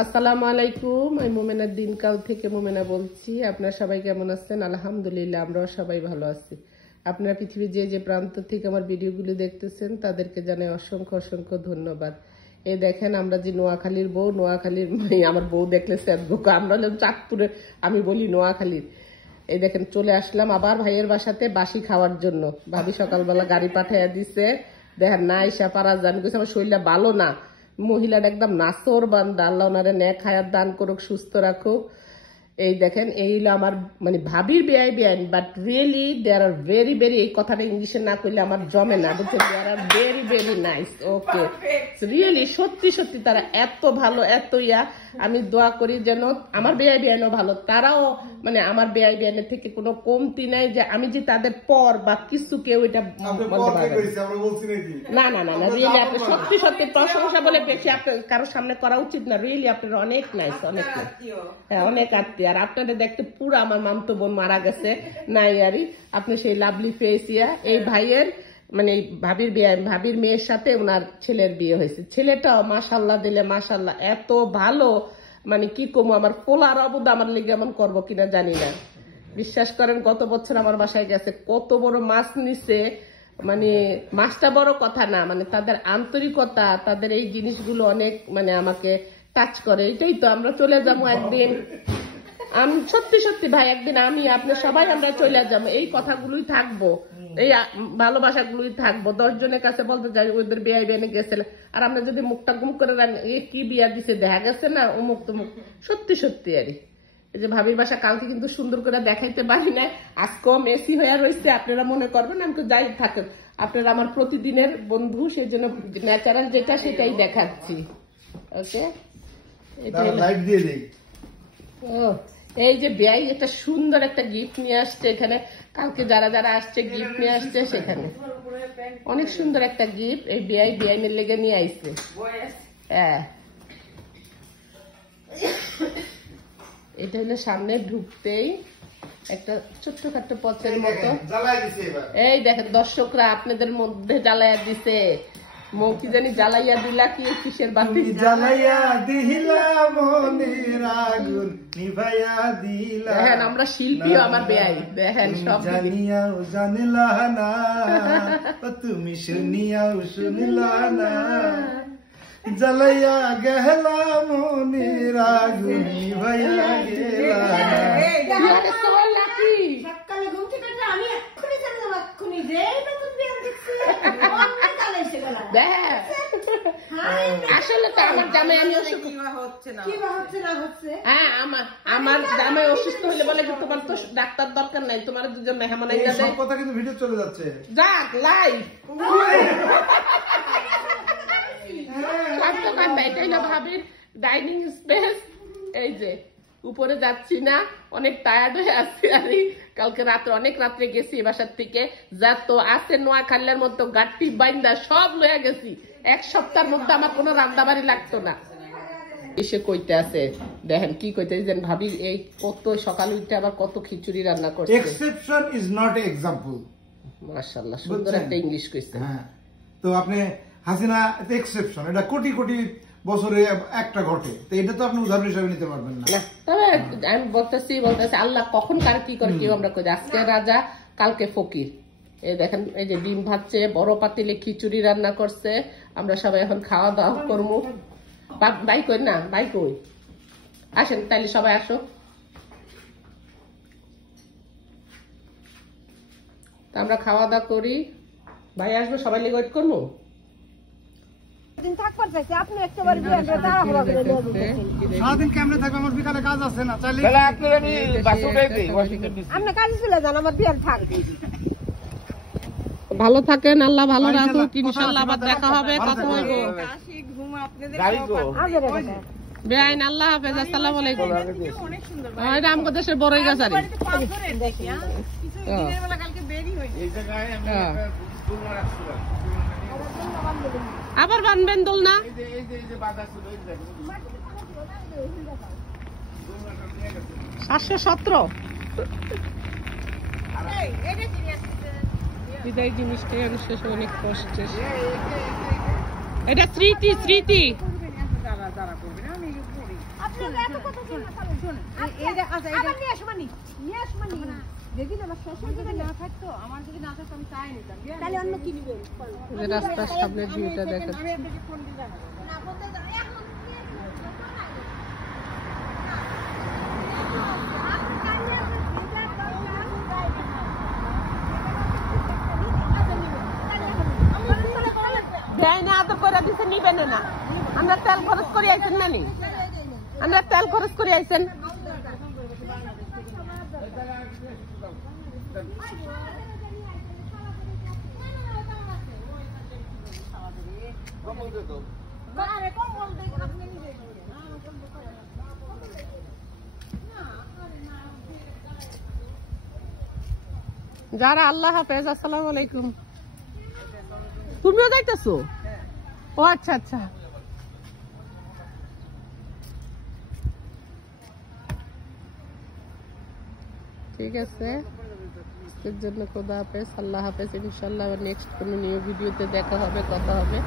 আসসালামু আলাইকুম। আমি মোমেনার দিনকাল থেকে মোমেনা বলছি। আপনারা সবাই কেমন আছেন? আলহামদুলিল্লাহ, আমরাও সবাই ভালো আছি। আপনারা পৃথিবীর যে যে প্রান্ত থেকে আমার ভিডিওগুলো দেখতেছেন তাদেরকে জানাই অসংখ্য অসংখ্য ধন্যবাদ। এই দেখেন, আমরা যে নোয়াখালীর বউ, নোয়াখালীর আমার বউ দেখলে স্যাদবুক, আমরা চাঁদপুরে, আমি বলি নোয়াখালীর। এই দেখেন, চলে আসলাম আবার ভাইয়ের বাসাতে বাসি খাওয়ার জন্য। ভাবি সকালবেলা গাড়ি পাঠাইয়া দিছে। দেখেন না, ঈশা পারা জান গেছে, আমার শরীরটা ভালো না। মহিলাটা একদম নাসর বান্দা, আল্লাহ ওনারে নেক হায়াত দান করুক, সুস্থ রাখুক। এই দেখেন, এই হলো আমার মানে ভাবির বেআইন, but really they are very very, এই কথাটা ইংলিশে না করলে আমার জমে না, বুঝছেন? They are very very nice. Okay, really সত্যি সত্যি তারা এত ভালো, এত ইয়া। আমি দোয়া করি যেন আমার বেআইনও ভালো, তারাও মানে আমার বেআইনের থেকে কোনো কমতি নাই যে আমি যে তাদের পর বা কিছু কেউ এটা না না না না। রিয়েলি আপনি সত্যি সত্যি প্রশংসা বলে বেশি আপনার কারোর সামনে করা উচিত না। রিয়েলি আপনার অনেক নাইস, অনেক হ্যাঁ, অনেক আত্মীয়। আর আপনাদের দেখতে পুরো আমার মামতো বোন মারা গেছে নাই আরই, আপনি সেই লাভলি ফেস ইয়া। এই ভাইয়ের মানে ভাবির মেয়ের সাথে ওনার ছেলের বিয়ে হয়েছে। ছেলেটাও মাশাল্লাহ দিলে মাশাল্লাহ এত ভালো, মানে কি কমু, আমার পোলার অবদ আমার লেগে এমন করবো কিনা জানি না। বিশ্বাস করেন, গত বছর আমার বাসায় গেছে, কত বড় মাছ নিছে। মানে মাছটা বড় কথা না, মানে তাদের আন্তরিকতা, তাদের এই জিনিসগুলো অনেক মানে আমাকে টাচ করে। এটাই তো, আমরা চলে যাবো একদিন, আমি সত্যি সত্যি ভাই একদিন আমি আপনি সবাই আমরা চলে যাবো, এই কথাগুলোই থাকবো, এই ভালোবাসাগুলোই থাকবো। 10 জনের কাছে বলতে যাই ওদের বিয়ে বেনে গেছিল, আর আমরা যদি মুখটা গুম করে কি বিয়া দিছে দেখা গেছে না অমুক তমুক। সত্যি সত্যি আরই এই যে ভাবির বাসা কালকে কিন্তু সুন্দর করে দেখাইতে পারি না, আজকেও মেসি হয়ে রয়েছে। আপনারা মনে করবেন আমি তো যাই থাকেন, আপনারা আমার প্রতিদিনের বন্ধু, সেই জন্য ন্যাচারাল যেটা সেটাই দেখাচ্ছি। ওকে, এই যে বেয়াই একটা সুন্দর একটা গিফট নিয়ে আসছে এখানে। কালকে যারা যারা আসছে গিফট নিয়ে আসছে, সেখানে অনেক সুন্দর একটা গিফট এই বেআইনের লেগে নিয়ে আইছে। হ্যাঁ, এটা হলো সামনে ঢুকতেই একটা ছোট্টখাট্ট পথের মতো। এই দেখেন দর্শকরা আপনাদের মধ্যে জ্বালাইয়া দিছে। কি জানি জ্বালাইয়া দিলা, কি কিসের বাতি জ্বালাইয়া দিলা, মনের আগুন নিভাইয়া দিলা। দেখেন আমরা শিল্পী, আমার বেয়াই দেখেন সব জানিয়াও জানলা না, তুমি শুনিয়াও শুনলা না, জ্বালাইয়া গেলা মনের আগুন নিভাইয়া গেলা। সকালে ঘুম থেকে আমি এক্ষুনি চলে যাবো, এক্ষুনি যে নতুন বিয়ে দেখছি আসলে তো আমার জামাই, আমি অসুস্থ, হ্যাঁ আমার জামাই অসুস্থ হলে বলে কি তোমার তো ডাক্তার দরকার নাই, তোমার দুজন মেহমান কথা কিন্তু ভিডিও চলে যাচ্ছে, যাক লাইভ। এটাই না ভাবির ডাইনিং স্পেস। এই যে উপরে যাচ্ছি না, অনেক টায়ার্ড হয়ে আসছি। আমি কালকে রাত্রে অনেক রাত্রে গেছি বাসার থেকে, যা তো আছে নোয়াখালীর মতো গাঠি বাইন্দা সব লয়ে গেছি। 1 সপ্তাহের মধ্যে আমার কোনো রান্না বাড়ি লাগতো না। এসে কইতে আছে, দেখেন কি কইতে যেন ভাবি এই কত সকাল উঠে আবার কত খিচুড়ি রান্না করছে। Exception is not a example. মাশাআল্লাহ, সুন্দর একটা ইংলিশ কইছে। হ্যাঁ, তো আপনি হাসিনা এক্সেপশন, এটা কোটি কোটি বছরে একটা ঘটে, তো এটা তো আপনি উদাহরণ হিসেবে নিতে পারবেন না। তবে আমি বলতেছি আল্লাহ কখন কার কি করে কেউ আমরা কই, আজকে রাজা কালকে ফকির। এই দেখেন, এই যে ডিম ভাজছে, বড় পাতিলে খিচুড়ি রান্না করছে। আমরা সবাই এখন খাওয়া দাওয়া করবো। ভাই কই না, ভাই কই, আসেন তাইলে সবাই আসো। আমরা খাওয়া দাওয়া করি, ভাই আসবো, সবাই লিগে ওয়েট করবো। সারাদিন কেমনে থাকবে, আমার বিকালে কাজ আছে না, চাইলে ভালো থাকেন, আল্লাহ ভালো রাখুক, ইনশাআল্লাহ আবার দেখা হবে, কথা হইব। বেআইন আল্লাহ হাফেজ, আসসালামু আলাইকুম। এটা আমগো দেশের বড়ই গাছারি। আবার বানবেন দোল না, 717 বিদায় জিনিসটা শেষ অনেক কষ্টের। এটা স্মৃতি স্মৃতি। যারা করবে না আমি করি আপনি এত কথা শুনুন শুনুন এইটা আচ্ছা আবার নিয়ে আসমানি যেদিন আমার শ্বশুর যদি না থাকতো আমার যদি না থাকতো আমি চাই নিতাম তাহলে অন্য কি নিবেন যে রাস্তার সামনের ভিউটা দেখেন। আমি আপনাকে ফোন দিয়ে জানাবো না বলতে এখন দেয় না আদর করে দিছে নিবেন না। আমরা তেল খরচ করে আইছেন না নি? আমরা তেল খরচ করে আইছেন। যারা আল্লাহ হাফেজ, আসসালামু আলাইকুম। তুমিও যাইতেছো? ও আচ্ছা আচ্ছা। ঠিক আছে, আজকের জন্য খোদা হাফেজ, আল্লাহ হাফেজ। ইনশাল্লাহ নেক্সট কোনো নিউ ভিডিওতে দেখা হবে, কথা হবে।